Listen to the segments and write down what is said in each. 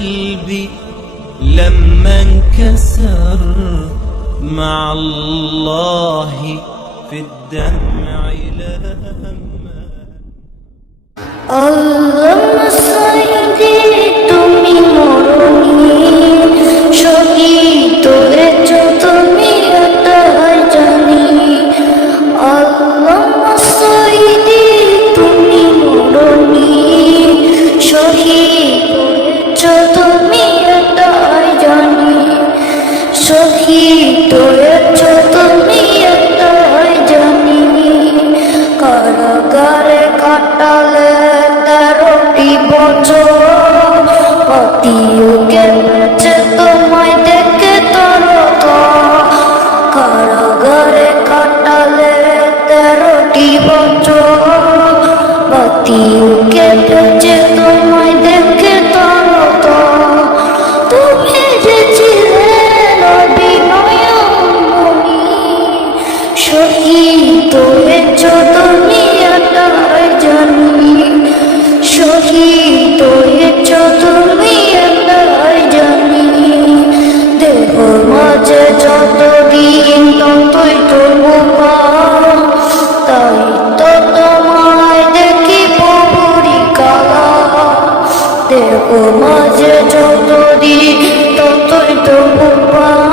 قلبي لما انكسر مع الله في الدمع لما আল্লাহ সাইদে তুমি মরণি শহীদ হয়েছ তুমি এটাই জানি আল্লাহ সাইদে তুমি মরণি শহীদ হয়েছ তুমি জানি। কারাগারে কাটালে তেরোটি বছর। পাতিওকে বেঁচে তোমায় দেখে কাটালে মাঝে যতদিন ততই তো তোমায়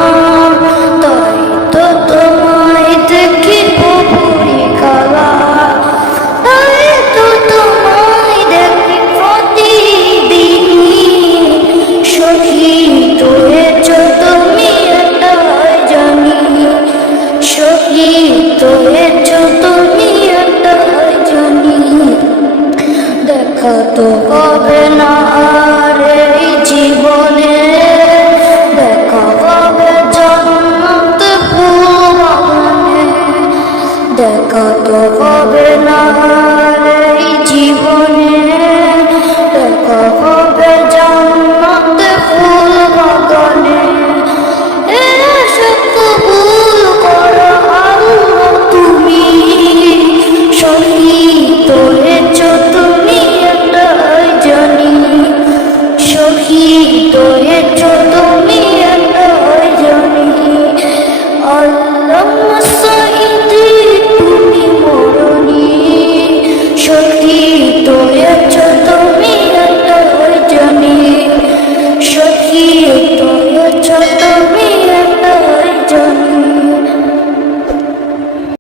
হয়েছো তুমি একটা জানি? দেখা তো হবে না আর এই জীবনে। দেখা হবে জন্মত দেখা তো হবে না এই জীবনে। কি